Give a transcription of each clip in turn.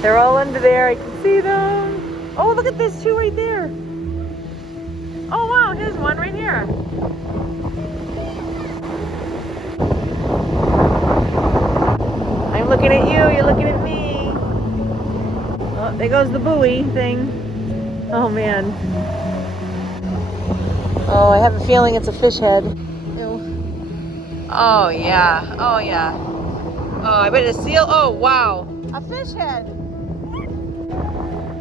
They're all under there. I can see them. Oh, look at this two right there. Oh, wow. Here's one right here. I'm looking at you. You're looking at me. Oh, there goes the buoy thing. Oh, man. Oh, I have a feeling it's a fish head. Ew. Oh, yeah. Oh, yeah. Oh, I bet it's a seal. Oh, wow. A fish head.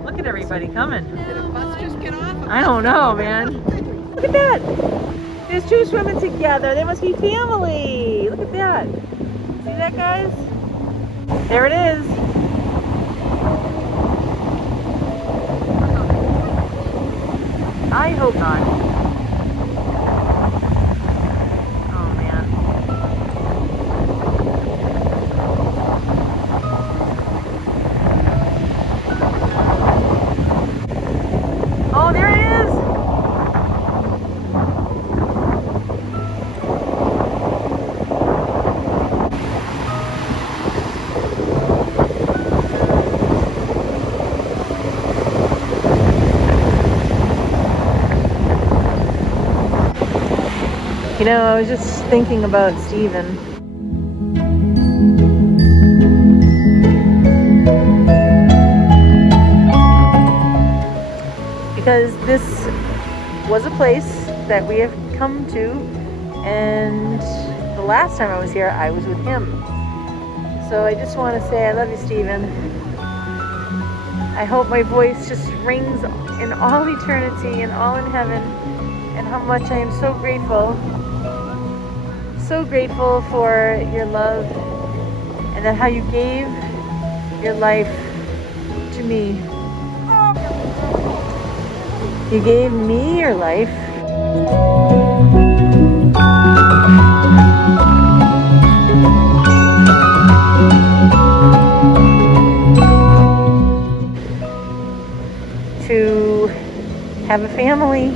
Look at everybody coming. Did a bus just get off? I don't know, man. Look at that. There's two swimming together. They must be family. Look at that. See that, guys? There it is. I hope not. Oh, man. Oh, there it is. You know, I was just thinking about Steven. Because this was a place that we have come to, and the last time I was here, I was with him. So I just want to say I love you, Steven. I hope my voice just rings in all eternity and all in heaven, and how much I am so grateful for your love, and that how you gave your life to me. You gave me your life. To have a family.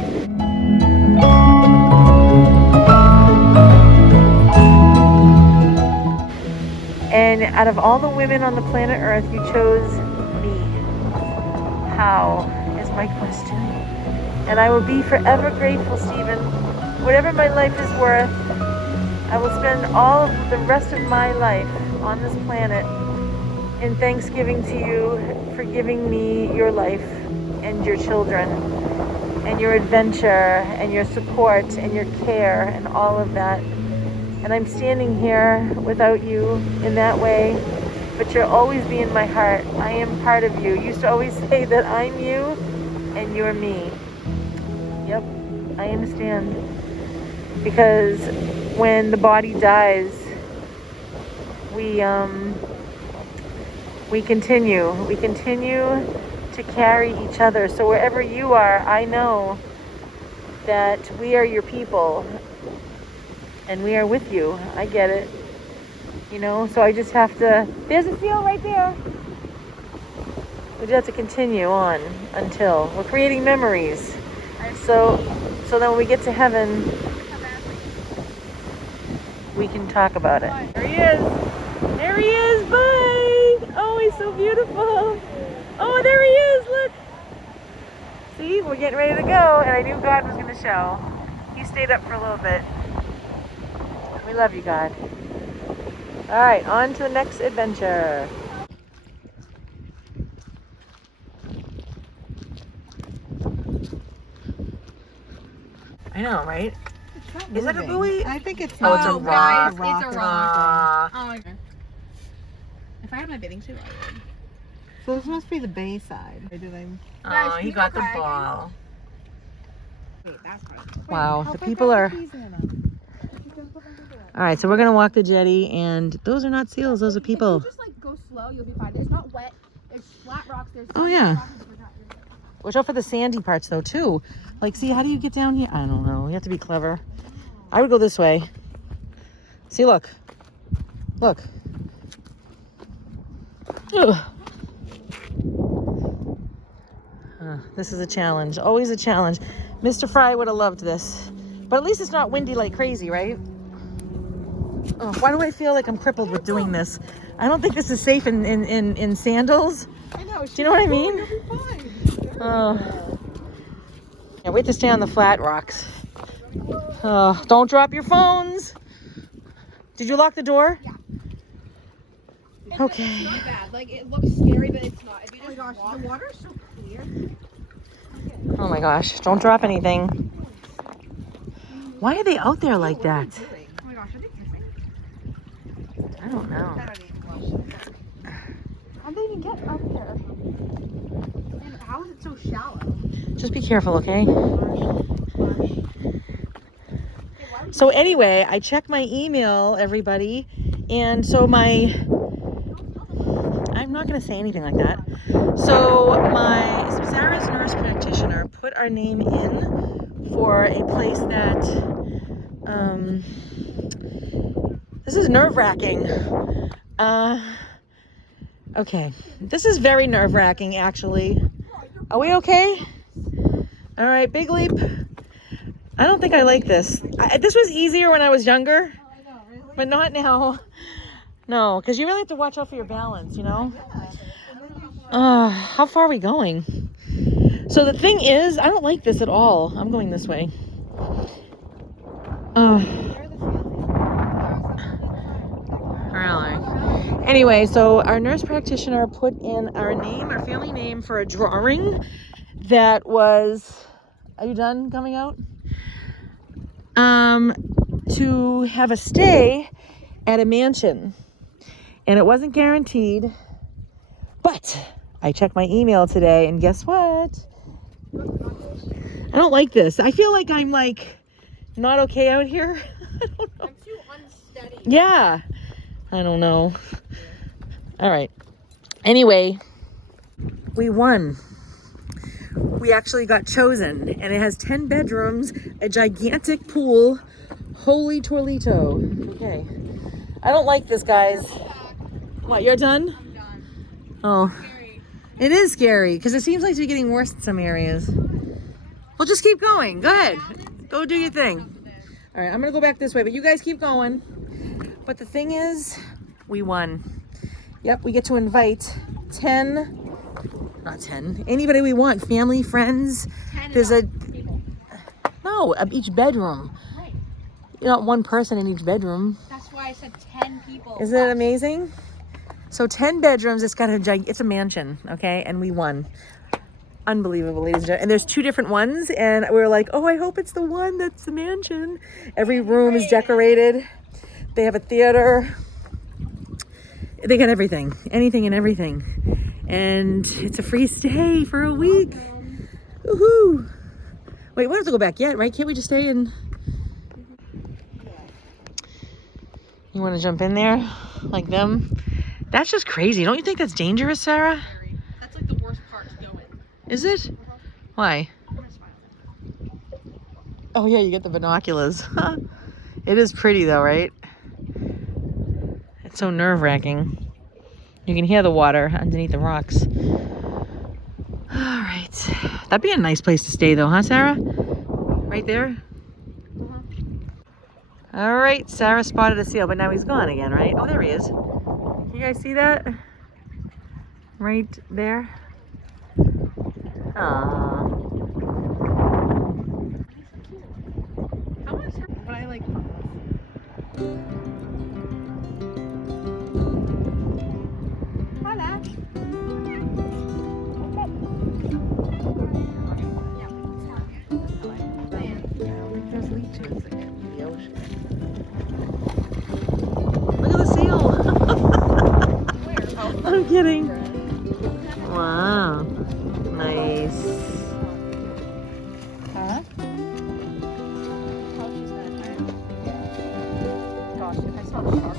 And out of all the women on the planet Earth, you chose me. How is my question. And I will be forever grateful, Steven. Whatever my life is worth, I will spend all of the rest of my life on this planet in thanksgiving to you for giving me your life and your children and your adventure and your support and your care and all of that. And I'm standing here without you in that way, but you'll always be in my heart. I am part of you. You used to always say that I'm you and you're me. Yep, I understand. Because when the body dies, we continue. We continue to carry each other. So wherever you are, I know that we are your people. And we are with you. I get it. You know, so I just have to... There's a seal right there. We just have to continue on until... We're creating memories. So then when we get to heaven, we can talk about it. There he is. There he is. Bye. Oh, he's so beautiful. Oh, there he is. Look. See, we're getting ready to go. And I knew God was going to show. He stayed up for a little bit. We love you, God. All right, on to the next adventure. I know, right? Is that a buoy? I think it's Oh, it's a rock. Guys, it's a rock. Oh my god. If I had my bathing suit, I would. So this must be the bay side. Oh, he got the ball. Wait, that's part. Wow, the people are... All right, so we're going to walk the jetty, and those are not seals, those are people. If you just like go slow, you'll be fine. There's not wet, there's flat rocks, there's... Oh, yeah. Watch out for the sandy parts, though, too. Like, see, how do you get down here? I don't know. You have to be clever. I would go this way. See, look. Look. Ugh. This is a challenge. Always a challenge. Mr. Fry would have loved this. But at least it's not windy like crazy, right? Oh, why do I feel like I'm crippled with doing this? I don't think this is safe in sandals. I know. Do you know what I mean? You'll be fine. Can't wait to stay on the flat rocks. Don't drop your phones. Did you lock the door? Yeah. Okay. It's not bad. Like, it looks scary, but it's not. If you Oh my just gosh, the water's so clear. Oh my gosh, don't drop anything. Why are they out there like that? Oh my gosh, are they kissing? I don't know. I don't even know. How'd they even get up here? And how is it so shallow? Just be careful, okay? So anyway, I checked my email, everybody, and so I'm not going to say anything like that. So Sarah's nurse practitioner put our name in for a place that, this is nerve-wracking. Okay, this is very nerve-wracking, actually. Are we okay? All right, big leap. I don't think I like this. This was easier when I was younger, but not now. No, because you really have to watch out for your balance, you know? How far are we going? So the thing is, I don't like this at all. I'm going this way. Really? Anyway, so our nurse practitioner put in our family name for a drawing that was, are you done coming out? To have a stay at a mansion. And it wasn't guaranteed, but I checked my email today and guess what? I don't like this. I feel like I'm like not okay out here. I don't know. I'm too unsteady. Yeah. I don't know. All right. Anyway, we won. We actually got chosen, and it has 10 bedrooms, a gigantic pool. Holy Torlito. Okay. I don't like this, guys. What, you're done? I'm done. Oh, Scary. it is scary because it seems like it's getting worse in some areas. Well, just keep going. Go ahead. Go do your thing. All right, I'm going to go back this way, but you guys keep going. But the thing is, we won. Yep, we get to invite 10, anybody we want, family, friends. 10 There's people. each bedroom. Right. Not one person in each bedroom. That's why I said 10 people. Isn't it amazing? So 10 bedrooms, it's a mansion, okay? And we won. Unbelievable, ladies and gentlemen. And there's 2 different ones, and we were like, oh, I hope it's the one that's the mansion. Every room is decorated. They have a theater. They got everything, anything and everything. And it's a free stay for a week. Woohoo! Wait, we don't have to go back yet, right? Can't we just stay in? You want to jump in there like them? That's just crazy. Don't you think that's dangerous, Sarah? That's like the worst part to go in. Is it? Why? Oh yeah, you get the binoculars. It is pretty though, right? It's so nerve-wracking. You can hear the water underneath the rocks. All right. That'd be a nice place to stay though, huh, Sarah? Right there? All right, Sarah spotted a seal, but now he's gone again, right? Oh, there he is. You guys see that? Right there. Aww. How much? But I like. Hi there. There's leeches in the ocean. Look at the seal. Where? Oh. I'm kidding. Wow. Nice. Huh? Gosh, if I saw a shark.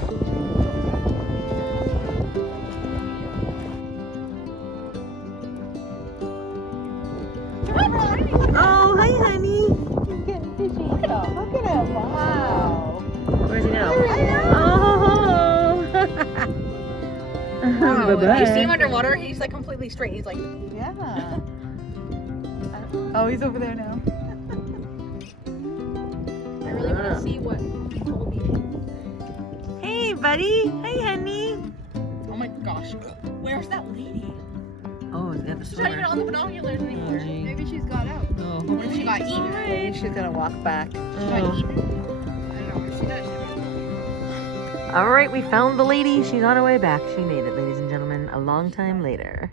Oh, hi, honey. He's getting fishy. Look at him. Look at him. Wow. Where's he now? There he is. Oh. Wow. Bye-bye. You see him underwater, he's like completely straight. He's like, Yeah. Oh, he's over there now. I really want to see what he told me. buddy. Hey, honey. Oh my gosh. Where's that lady? Oh, yeah, the She's not even on the binoculars anymore. gee. Maybe she's got out. Oh, What if she got eaten? Maybe she's gonna walk back. She got eaten? I don't know where she does. All right, we found the lady. She's on her way back. She made it, ladies and gentlemen, a long time later.